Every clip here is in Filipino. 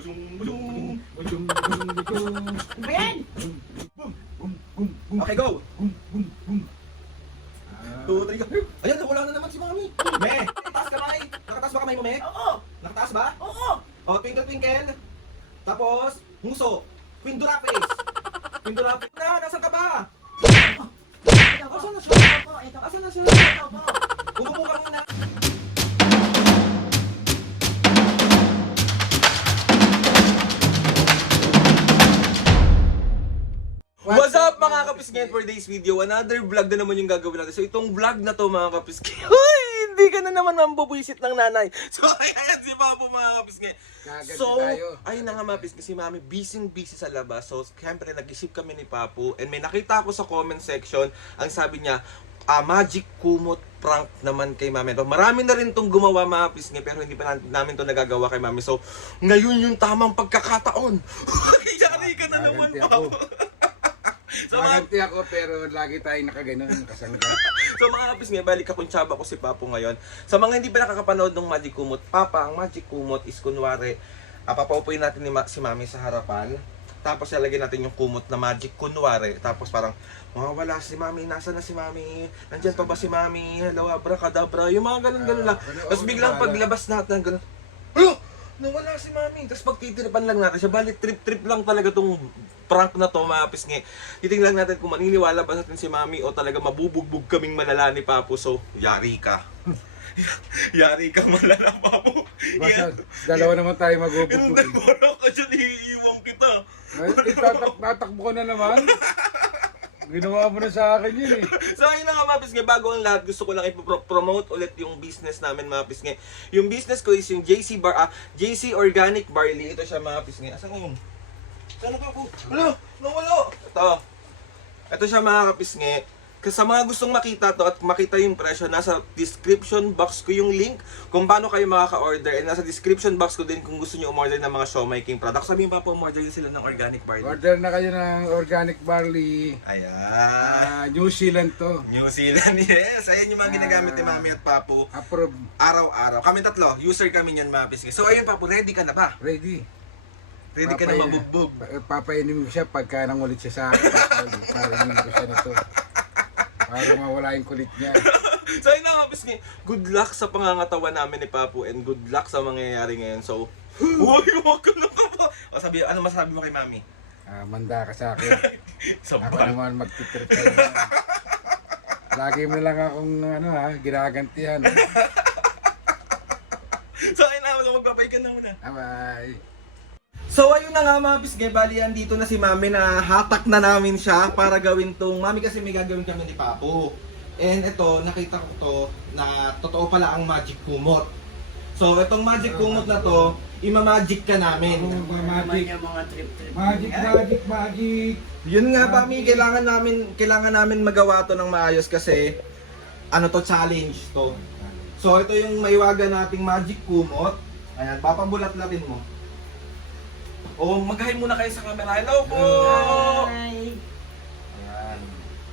Ano yan? Okay, go! 2, 3, go! Ayan, wala na naman si Mami. Me, taas kamay. Nakataas ba kamay mo, Me? Oo! Nakataas ba? Oo! O, twinkle, twinkle. Tapos, nguso. Quindura face. Quindura face. Nasaan ka ba? Ito po. Asan na siya? Ito po. Ito po. Asan na siya? Ito po. Umupo ka muna. What's up mga kapisngin, for today's video? Another vlog na naman yung gagawin natin. So itong vlog na to mga kapisngin, uy, hindi ka na naman mambubuisit ng nanay. So ayan si Papo mga kapisngin. So, ayun na nga mga kapisngin, si Mami busy sa labas. So siyempre nag-isip kami ni Papo. And may nakita ako sa comment section, ang sabi niya, magic kumot prank naman kay Mami. So, marami na rin tong gumawa mga kapisngin, pero hindi pa namin to nagagawa kay Mami. So ngayon yung tamang pagkakataon. Yari ka na naman Papo. Maganti ako pero lagi tayong nakaganon, kasangga. So mga kapis nga, balik kakuntsaba ko si Papo ngayon. Sa mga hindi pa nakakapanood ng Magic Kumot, Papa, ang Magic Kumot is kunwari, papaupuin natin si Mami sa harapan. Tapos lalagyan natin yung kumot na magic kunwari. Tapos parang, wala si Mami, nasa na si Mami? Nandyan pa ba si Mami? Hello, abracadabra. Yung mga ganun-ganun lang. Tapos biglang paglabas natin, ganun. Hello! Nawala si Mami. Tapos pagtitiripan lang natin siya. Bali, trip-trip lang talaga tong prank na to, mga pisngi. Titingnan natin kung maniniwala ba natin si Mami o talaga mabubugbog kaming malala ni Papo. So, yari ka. Yari ka malala, Papo. Basta, dalawa naman tayo magubugbog. Nagbarang ka dyan, iiwang kita. Ay, tatakbo ko na naman. Ginawa mo na sa akin yun eh. So ayun na nga mga pisngi, bago ang lahat, gusto ko lang ipopromote ulit yung business namin mga pisngi. Yung business ko is yung JC Organic Barley. Ito siya mga pisngi. Asan yun? Saan na po? Wala! Nawala! Ito siya mga kapisngi. Sa mga gustong makita to at makita yung presyo, nasa description box ko yung link kung paano kayo makaka-order. And nasa description box ko din kung gusto nyo umorder ng mga Siomai King products. Sabihin pa po, umorder din sila ng organic barley. Order na kayo ng organic barley. Ayan. New Zealand to. New Zealand, yes. Ayan yung mga ginagamit ni Mami at Papo. Approve. Araw-araw. Kami tatlo, user kami yan mga pisngi. So ayun Papo, ready ka na ba? Ready. Ready ka na mabugbog? Papainim ko siya pagka nangulit siya sa akin. Papainim ko siya na to. Para mawala yung kulit niya. So ayun na mga pisngi, good luck sa pangangatawan namin ni Papo and good luck sa mangyayari ngayon. So, huwag ka na ka ba? O sabi, ano masasabi mo kay Mami? Manda ka sa akin. Ako Sabay. naman magtitrip kayo. Lagi mo lang akong ginagantihan. So ayun na, magpapay ka na muna. Bye. So ayun na nga mga pisngi, bali andito na si Mami na hatak na namin siya para gawin tong, Mami kasi may gagawin kami ni Papo. And ito, nakita ko to na totoo pala ang magic kumot. So itong magic kumot na to, ima-magic ka namin. Naman yung mga trip-trip. Magic. Yun nga Mami, kailangan namin magawa to ng maayos kasi ano to, challenge to. So ito yung maiwaga nating magic kumot. Ayan, papabulat-latin mo. O, maghahin muna kayo sa camera. Hello po! Hi! Ayan.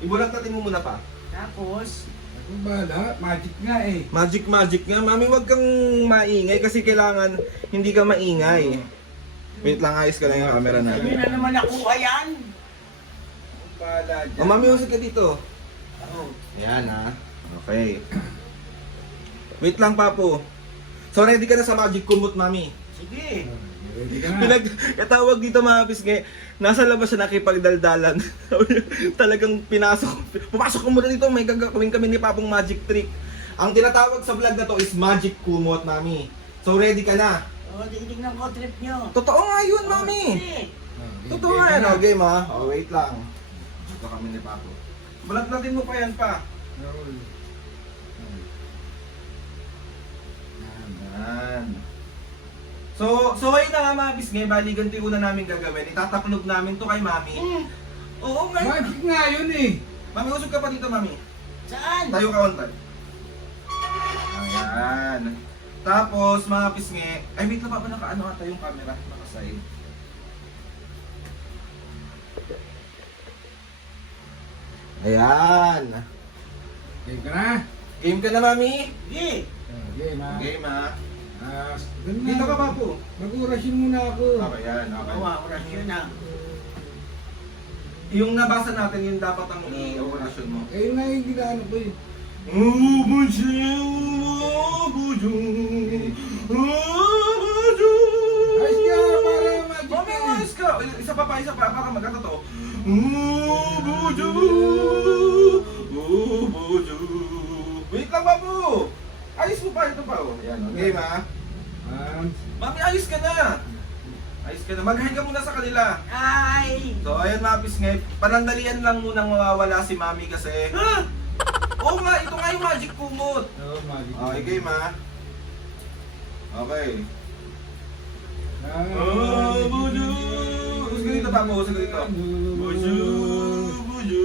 Ibulat natin mo muna pa. Tapos, Ako bala, magic nga eh. Magic nga. Mami, wag kang maingay kasi kailangan hindi ka maingay. Wait lang, ayos ka lang yung camera hindi natin. na naman nakuha yan. Bala O, Mami, usap ka dito. Oh. Ayan ha. Okay. Wait lang, Papo. So, ready ka na sa magic kumot, Mami? Sige. Ready ka na. Katawag dito mga pisngi, nasa labas siya nakipagdaldalan. Talagang pumasok ka muna dito, may gagawin kami ni Papong magic trick. Ang tinatawag sa vlog na to is magic kumot, Mami. So ready ka na? O, titignan ko trip nyo. Totoo nga yun, Mami. Sige. Totoo nga yan, o game ha. O wait lang. Dito kami ni Papo. Balat natin mo pa yan pa. Yan. So ayun na nga mga pisngi, bali ganito yung una namin gagawin. Itataklog namin to kay Mami. Oo nga. Magic nga yun eh. Mami, usog ka pa dito, Mami. Saan? Tayo ka on time. Ayan. Tapos, mga pisngi, ay wait na pa nakaano ata yung camera, nakaside. Ayan. Game ka na? Game ka na, Mami? Sige. Game ha. Game ha. Ganun Dito ka, Papo. Mag-orasyon muna ako. Okay, yan. Okay. Gawa, orasyon na. Yung nabasa natin, yung dapat ang i-orasyon mo. Eh, yun nga yung ginano ko eh. Ayos ka, para magic Mami, ka. ayos ka. Isa pa, para magkatotoo. Wait lang, Papo. Ayos mo pa, ito pa. Oh. Yan, okay, ma. Mami, ayos ka na. Ayos ka na. Mag-hi ka muna sa kanila. Ay! So, ayun mga bisngay, panandalian lang munang mawawala si Mami kasi... Ah! Oo nga, ito nga yung magic kumot. Oo, magic. Okay, game ha. Okay. Buju! Gusto dito, Papo. Gusto dito. Buju! Buju!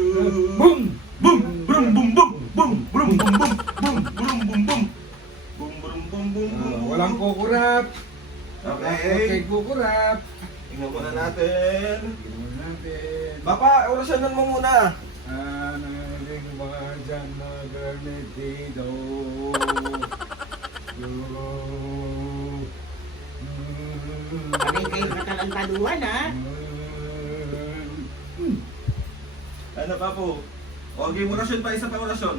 Boom! Boom! Brum! Bum! Bum! Bum! Brum! Bum! Bum! Bum! Brum! Bum! Bum! Bum! Brum! Bum! Bum! Bum! Walang kukurap. Okay. Okay, kukurap. Tingnan muna natin. Tingnan muna natin. Papa, orasyonan mo muna. Analing wajan magarnetido. Panay kayo matalantaduhan, ha? Ano pa po? Okay, orasyon pa, isa pa orasyon.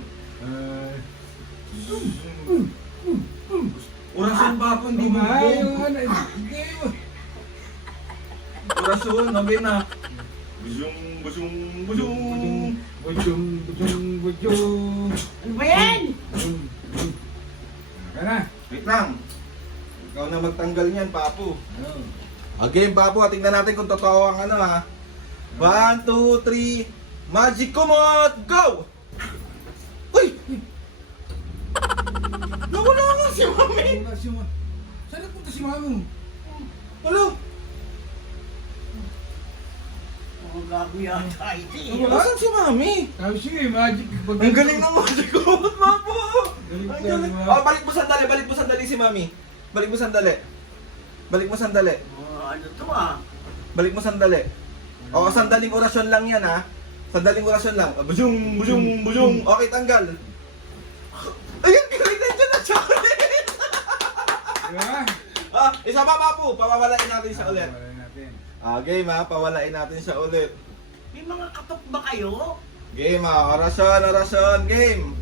Orasyon pa po, hindi mo Yung ano, hindi mo. Orasyon, okay na. Bujung, bujung, bujung. Bujung, bujung, bujung. Ano ba yan? Ka na. Wait lang. Ikaw na magtanggal niyan, Papo. Oh. Again, Papo, tingnan natin kung totoo ang ano ha. 1, 2, 3, Magic Kumot, go! Uy! Nawala nga si Mami! Wala si Ma. Saan nagpunta si Mamo? Hello? Oh, gago yata ito, eh. Wala. Nasaan si Mami? Sabi siya eh, magic. Ang galing ng Magic Kumot, Papo! Galing Ang talaga. galing. Oh, balik mo sandali si Mami. Balik mo sandali. Balik mo sandali. Oh, ano to, ah? Balik mo sandali. O, sandaling orasyon lang yan ha. Sandaling orasyon lang. Bujung, bujung, bujung. Okay, tanggal. Ayun, galing na dyan na chocolate. Diba? Isa pa po. Pawawalain natin siya ulit. Wala natin. Game ha. Pawalain natin siya ulit. May mga katok ba kayo? Game ha. Orasyon. Game.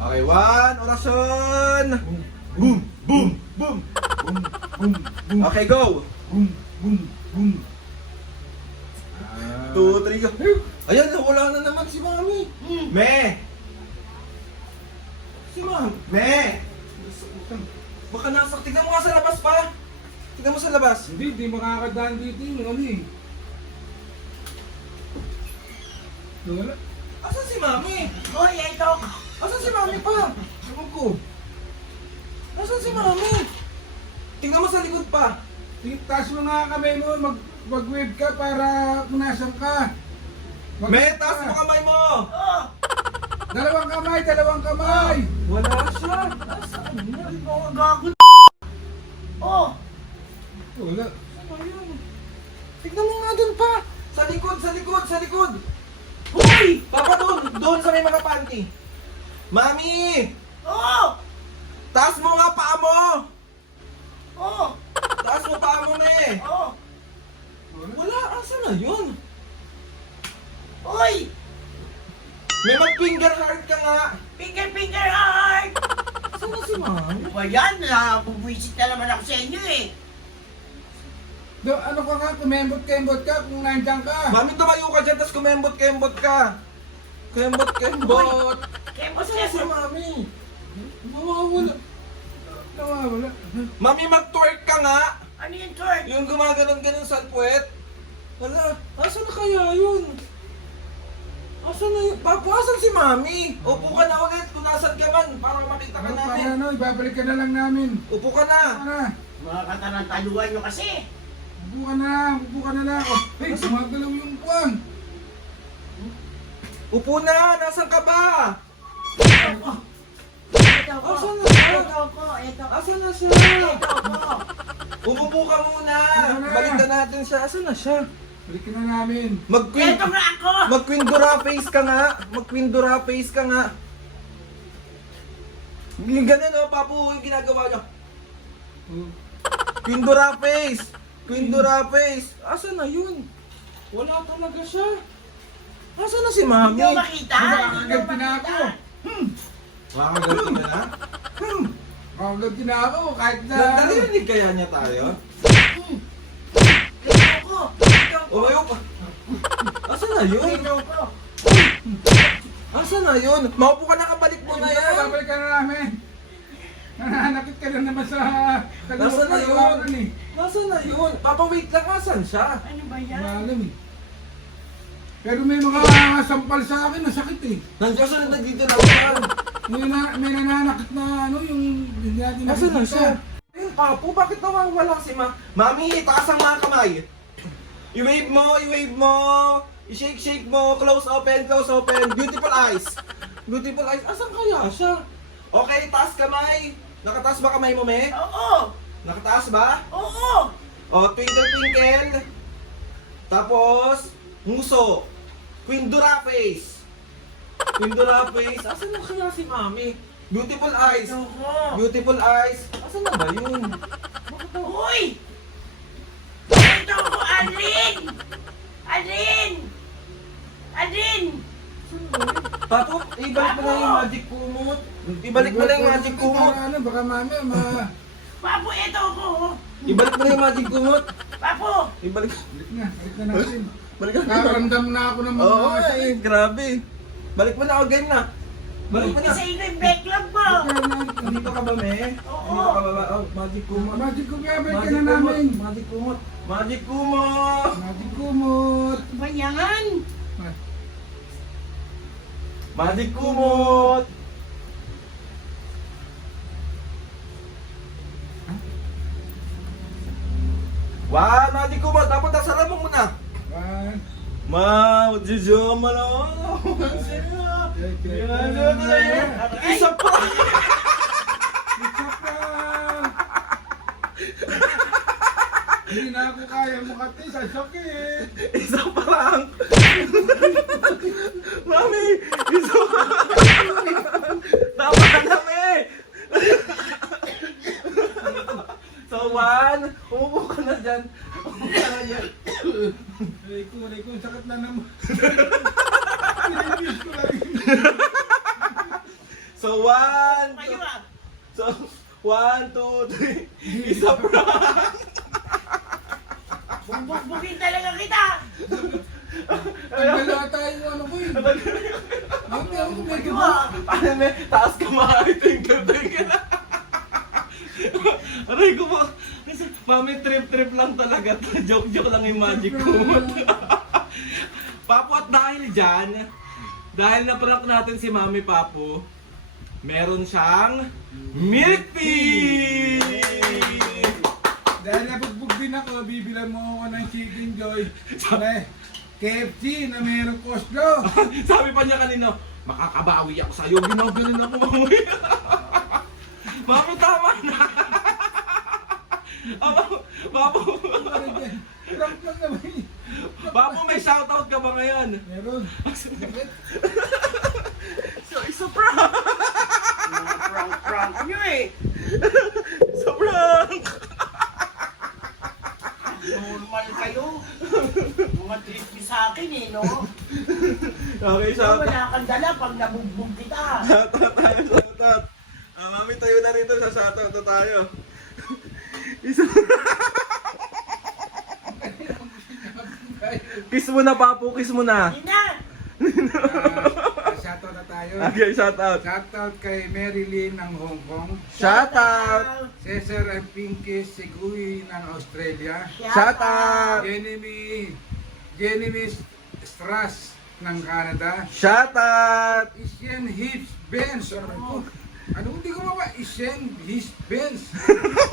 Okay, 1. Orasyon. Boom, boom, boom. Boom, boom, boom. Okay, go. Boom, boom, boom. 2, 3, go. Ayan, wala na naman si Mami. Me! Si Mami. Me! Baka nasa, tignan mo nga sa labas pa. Tignan mo sa labas. Hindi makakadaan dito yung ano eh. Wala. Asan si Mami? Hoy, ito! Asan si Mami pa? Ewan ko. Asan si Mami? Tignan mo sa likod pa. Taas mo nga kamay mo, mag-wave ka para punasan ka. Me, taas mo kamay mo. Oh! Dalawang kamay! Wala siya. Nasaan na? Mga gago Oh! Wala. Ayun. Tignan mo nga dun pa. Sa likod. Hoy! Papa, doon sa may mga panty. Mami! Oh! Taas mo nga paa mo! Oh! Taas mo paa mo, me! Oh! Wala, asa na yun? Hoy! May mag-finger heart ka nga! Finger heart! Saan na si Mami? Ano ba yan? Bubwisit na naman ako sa inyo, eh. Ano ka nga, kumembot ka kung nandiyan ka. Mami, tumayo ka dyan, tapos kumembot ka! Kembot! Kemo Asa na si siya. Mami? Nawawala. Mami, mag-twerk ka nga! Ano yung twerk? Yung gumaganon-ganon sa puwet. Wala, asa na kaya yun? Asa na yun? Papo, asan si Mami? Upo ka na ulit kung nasan ka man, para makita ka namin. Ano, ibabalik ka na lang namin. Upo ka na! Upo ka na. Mga katarantaduhan nyo kasi. Upo ka na lang. Oh, hey, sumagalaw yung puwang. Upo na! Nasaan ka ba? Ito ko. Asan na siya? Ito. Asan na siya? Ito ko. Umupo ka muna! Upo na. Balikan natin siya. Asan na siya? Balik ka na namin. Ito nga ako. Mag-quindura face ka nga! Mag-quindura face ka nga! Yung ganun oh, Papu, yung ginagawa niya. Pindura face! Pindura face! Asa na yun? Wala talaga siya. Asa na si Mami? Hindi ko makita. Makakaganti na ako. Makaganti ka na? Makakaganti na ako kahit na... Narinig kaya niya tayo? Ito ko. O ayaw pa. Asa na yun? Ito ko. Asa na yun? Maupo ka na, kabalik mo na yan. Babalik ka na namin. Nananakit ka na naman sa... Nasa na yun? kalimutan eh. Nasa na yun? Papa, wait lang, asan siya? Ano ba yan? Malam eh. Pero may mga sampal sa akin na sakit eh. Nandiyan siya na dito lang yan. May nananakit na ano yung hindi natin Nasa na nakikita. siya? Ayun, Papo, bakit nawawala si Mami, taas ang mga kamay. I-wave mo, i-wave mo. I-shake mo. Close open, close open. Beautiful eyes. Beautiful eyes. Asan kaya siya? Okay, taas kamay. Nakataas ba kamay mo, me? Oo. Nakataas ba? Oo. O, twinkle twinkle. Tapos, nguso. Quindura face. Quindura face. Asan na kaya si Mami? Beautiful eyes. Ito ko. Beautiful eyes. Asan na ba yun? Uy! Ito ko, Alin! Alin! Alin! Papo, ibalik mo na yung magic kumot. Ibalik mo na yung magic kumot. Ano, baka mami, Papo, ito ko. Ibalik mo na yung magic kumot. Papo! Ibalik. balik na natin. Balik ka na. Nakaramdam na ako ng mga... Oo, eh, grabe. Balik mo na, o game na. Balik mo na. Kasi ito yung backlog mo. Dito ka ba, me? Oo. Dito ka ba? Oh, magic kumot. Magic ko nga, balik ka Magic na kumot. namin. Magic kumot. Magic kumot. Magic kumot. Ano ba yan? Magic kumot. Wow, magic kumot. Dapat nasara mo muna. One. Mau, jujur mana? Isa pa. Isa pa. Hindi na ako kaya mukati sa sakit. Isa pa lang. Mami, isa pa. Tama na, me. So, one. Umupo ka na dyan. Umupo ka na dyan. Aray ko, sakit na naman. Pinipis ko lang. So, one. Kayo ah. So, 1, 2, 3. Isa pa. Bumbog-bugin talaga kita. Tanggal na tayo ano ko yun. Mami, ako medyo Kayo ah. Paano, me? Taas ka mga twinkle. Aray ko po. Kasi, mami, trip lang talaga. Joke lang yung magic kumot. Papo, at dahil dyan, dahil na-prank natin si Mami Papo, meron siyang milk tea! Dahil nabugbog din ako, bibilan mo ako ng Chicken Joy. Na KFC na mayroong coleslaw. Sabi pa niya kanina, makakabawi ako sa'yo. Ginagaling ako, Mami. Mami, tama na! Papo, Prank lang naman eh. Papo, may shoutout ka ba ngayon? Meron. So, isa prank! Mga prank-prank nyo eh. Isa prank! Normal kayo. Mga trip nyo sa akin eh, no? Okay, So, shoutout. wala kang dala pag nabugbog kita. Shoutout tayo, shoutout. Mami, tayo na rito sa shoutout na tayo. Isa. Kiss mo na, Papo, kiss mo na. Hindi na. Shoutout na tayo. Okay, shoutout. Shoutout kay Marilyn ng Hong Kong. Shoutout. Cesar and Pinky Segui ng Australia. Shoutout. Jenny Strass ng Canada. Shoutout. Isien Hips Benz. Ano hindi ko maba? Isien Hips Benz.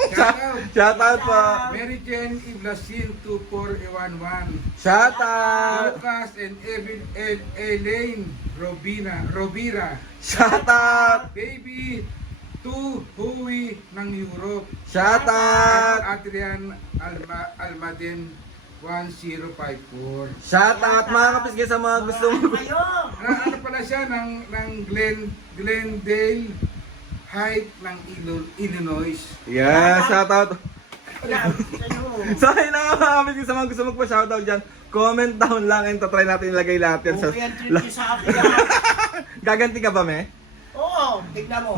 Shoutout. Shoutout po. Mary Jane Iblasin 24111. Shoutout. Lucas and Elaine Rovira. Shoutout. Baby to Hui ng Europe. Shoutout. Adrian Almaden 1054. Shoutout mga kapisgay sa mga gusto mo. Kayo. Ano pala siya ng Glendale Hype ng Illinois. Yeah, shoutout. Ano? So ayun na nga mga kapis, sa mga gusto magpa-shoutout dyan, comment down lang and tatry natin ilagay lahat yan sa... Okay, ang trip niyo sa akin ah. Gaganti ka ba, me? Oo, tignan mo.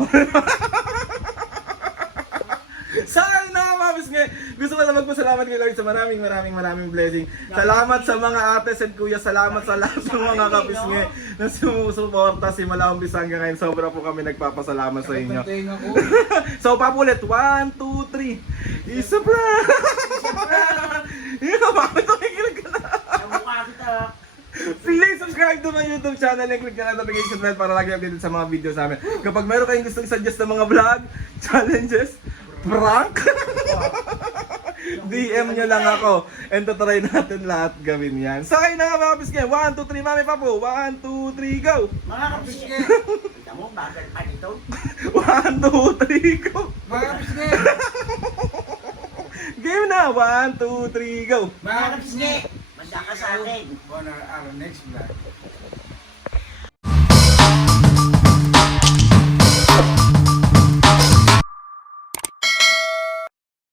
So ayun na nga mga kapis nga, gusto ko lang magpasalamat kay Lord sa maraming blessing. Salamat sa mga ates and kuya, salamat sa lahat ng mga kapis nga na sumusuporta simula umpisa hanggang ngayon. Sobra po kami nagpapasalamat sa inyo. Kapag ako. So papulit, 1, 2, 3. Isa pra! Bakit nakikinig ka na? Sa mukha kita. Please subscribe to my YouTube channel and click the notification bell para lagi updated sa mga videos namin. Kapag meron kayong gustong suggest ng mga vlog, challenges, prank, DM nyo lang ako and tatry natin lahat gawin yan. So kayo na nga mga kapis ngayon, 1, 2, 3, mami papo, 1, 2, 3, go! Mga kapisngi. Kita mo, bagal pa nito. 1, 2, 3, go! Mga kapisngi! Game na! 1, 2, 3, go! Mga kapisngi! Manda ka sa akin. On our next vlog.